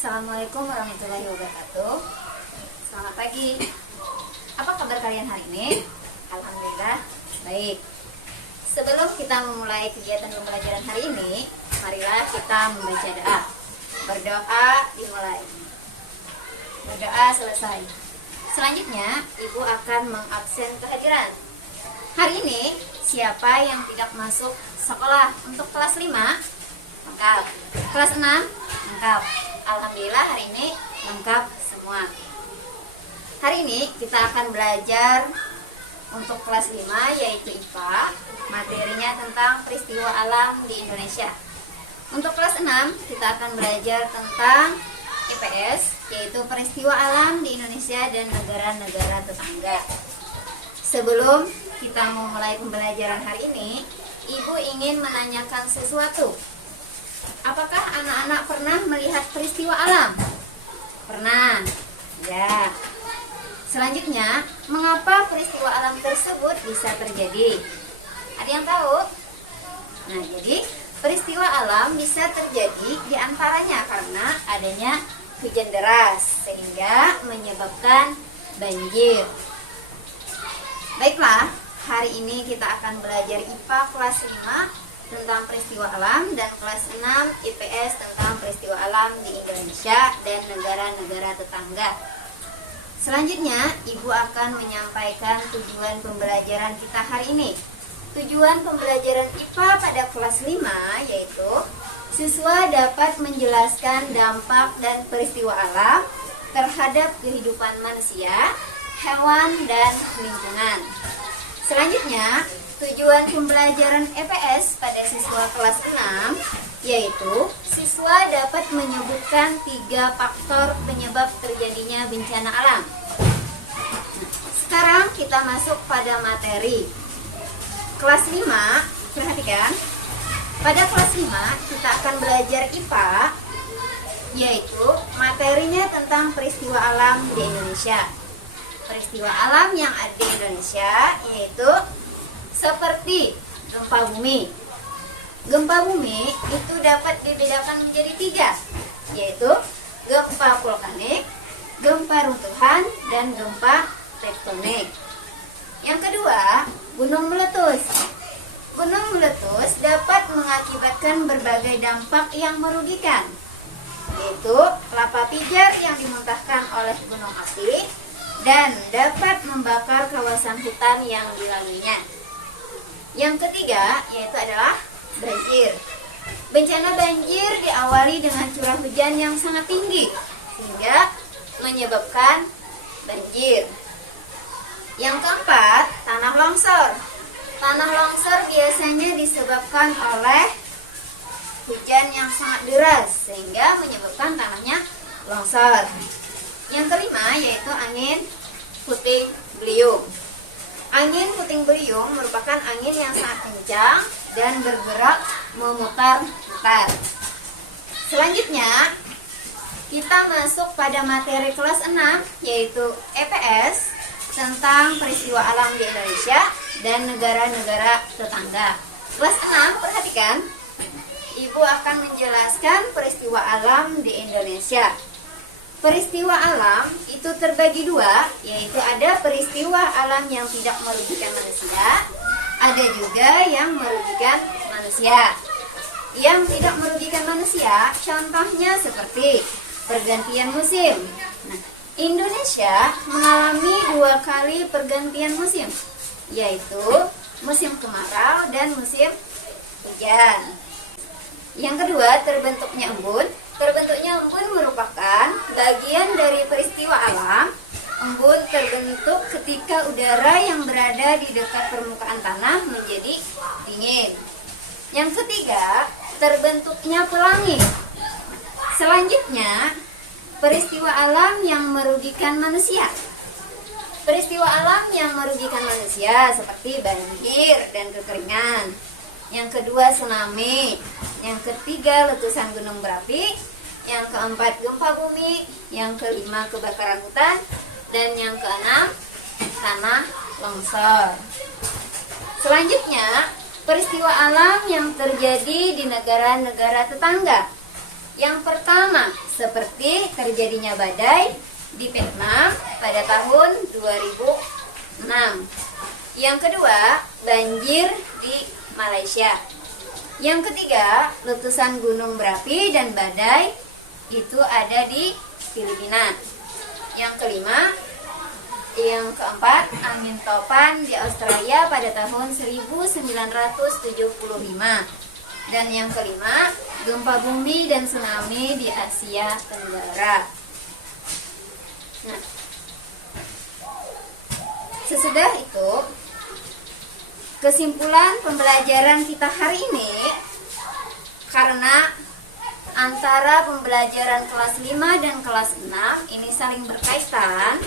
Assalamualaikum warahmatullahi wabarakatuh. Selamat pagi. Apa kabar kalian hari ini? Alhamdulillah baik. Sebelum kita memulai kegiatan pembelajaran hari ini, marilah kita membaca doa. Berdoa dimulai, berdoa selesai. Selanjutnya, Ibu akan mengabsen kehadiran. Hari ini, siapa yang tidak masuk sekolah untuk kelas 5? Lengkap. Kelas 6? Lengkap. Alhamdulillah hari ini lengkap semua. Hari ini kita akan belajar untuk kelas 5 yaitu IPA. Materinya tentang peristiwa alam di Indonesia. Untuk kelas 6 kita akan belajar tentang IPS yaitu peristiwa alam di Indonesia dan negara-negara tetangga. Sebelum kita memulai pembelajaran hari ini, Ibu ingin menanyakan sesuatu. Apakah anak-anak pernah melihat peristiwa alam? Pernah? Ya. Selanjutnya, mengapa peristiwa alam tersebut bisa terjadi? Ada yang tahu? Nah, jadi peristiwa alam bisa terjadi diantaranya karena adanya hujan deras sehingga menyebabkan banjir. Baiklah, hari ini kita akan belajar IPA kelas 5 tentang peristiwa alam dan kelas 6 IPS tentang peristiwa alam di Indonesia dan negara-negara tetangga. Selanjutnya, Ibu akan menyampaikan tujuan pembelajaran kita hari ini. Tujuan pembelajaran IPA pada kelas 5 yaitu siswa dapat menjelaskan dampak dan peristiwa alam terhadap kehidupan manusia, hewan, dan lingkungan. Selanjutnya, tujuan pembelajaran EPS pada siswa kelas 6 yaitu siswa dapat menyebutkan 3 faktor penyebab terjadinya bencana alam. Sekarang kita masuk pada materi. Kelas 5, perhatikan. Pada kelas 5 kita akan belajar IPA yaitu materinya tentang peristiwa alam di Indonesia. Peristiwa alam yang ada di Indonesia yaitu seperti gempa bumi. Gempa bumi itu dapat dibedakan menjadi 3, yaitu gempa vulkanik, gempa runtuhan, dan gempa tektonik. Yang kedua, gunung meletus. Gunung meletus dapat mengakibatkan berbagai dampak yang merugikan, yaitu lava pijar yang dimuntahkan oleh gunung api dan dapat membakar kawasan hutan yang dilaluinya. Yang ketiga yaitu adalah banjir. Bencana banjir diawali dengan curah hujan yang sangat tinggi sehingga menyebabkan banjir. Yang keempat, tanah longsor. Tanah longsor biasanya disebabkan oleh hujan yang sangat deras sehingga menyebabkan tanahnya longsor. Yang kelima yaitu angin puting beliung. Angin puting beliung merupakan angin yang sangat kencang dan bergerak memutar-mutar. Selanjutnya, kita masuk pada materi kelas 6 yaitu EPS tentang peristiwa alam di Indonesia dan negara-negara tetangga. Kelas 6, perhatikan. Ibu akan menjelaskan peristiwa alam di Indonesia. Peristiwa alam itu terbagi 2, yaitu ada peristiwa alam yang tidak merugikan manusia, ada juga yang merugikan manusia. Yang tidak merugikan manusia, contohnya seperti pergantian musim. Nah, Indonesia mengalami 2 kali pergantian musim, yaitu musim kemarau dan musim hujan. Yang kedua, terbentuknya embun. Terbentuknya embun merupakan bagian dari peristiwa alam. Embun terbentuk ketika udara yang berada di dekat permukaan tanah menjadi dingin. Yang ketiga, terbentuknya pelangi. Selanjutnya, peristiwa alam yang merugikan manusia. Peristiwa alam yang merugikan manusia seperti banjir dan kekeringan. Yang kedua, tsunami. Yang ketiga, letusan gunung berapi. Yang keempat, gempa bumi. Yang kelima, kebakaran hutan. Dan yang keenam, tanah longsor. Selanjutnya, peristiwa alam yang terjadi di negara-negara tetangga. Yang pertama, seperti terjadinya badai di Vietnam pada tahun 2006. Yang kedua, banjir di Malaysia. Yang ketiga, letusan gunung berapi dan badai itu ada di Filipina. Yang kelima, yang keempat, angin topan di Australia pada tahun 1975. Dan yang kelima, gempa bumi dan tsunami di Asia Tenggara. Nah, sesudah itu, kesimpulan pembelajaran kita hari ini, karena antara pembelajaran kelas 5 dan kelas 6 ini saling berkaitan,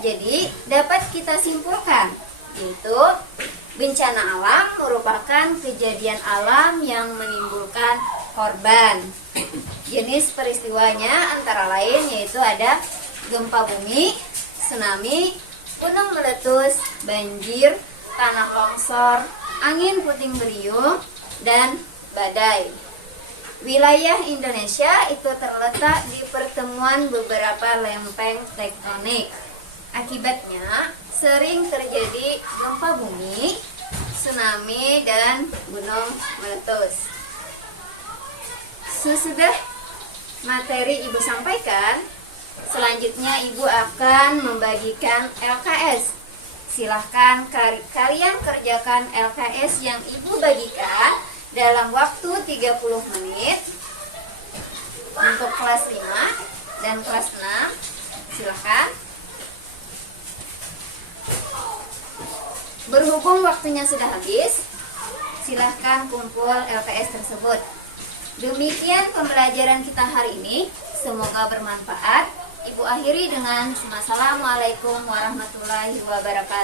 jadi dapat kita simpulkan, yaitu bencana alam merupakan kejadian alam yang menimbulkan korban. Jenis peristiwanya antara lain yaitu ada gempa bumi, tsunami, gunung meletus, banjir, tanah longsor, angin puting beliung, dan badai. Wilayah Indonesia itu terletak di pertemuan beberapa lempeng tektonik. Akibatnya sering terjadi gempa bumi, tsunami, dan gunung meletus. Sesudah materi Ibu sampaikan, selanjutnya Ibu akan membagikan LKS. Silahkan kalian kerjakan LKS yang Ibu bagikan dalam waktu 30 menit untuk kelas 5 dan kelas 6. Silahkan. Berhubung waktunya sudah habis, silahkan kumpul LKS tersebut. Demikian pembelajaran kita hari ini. Semoga bermanfaat. Ibu akhiri dengan Assalamualaikum warahmatullahi wabarakatuh.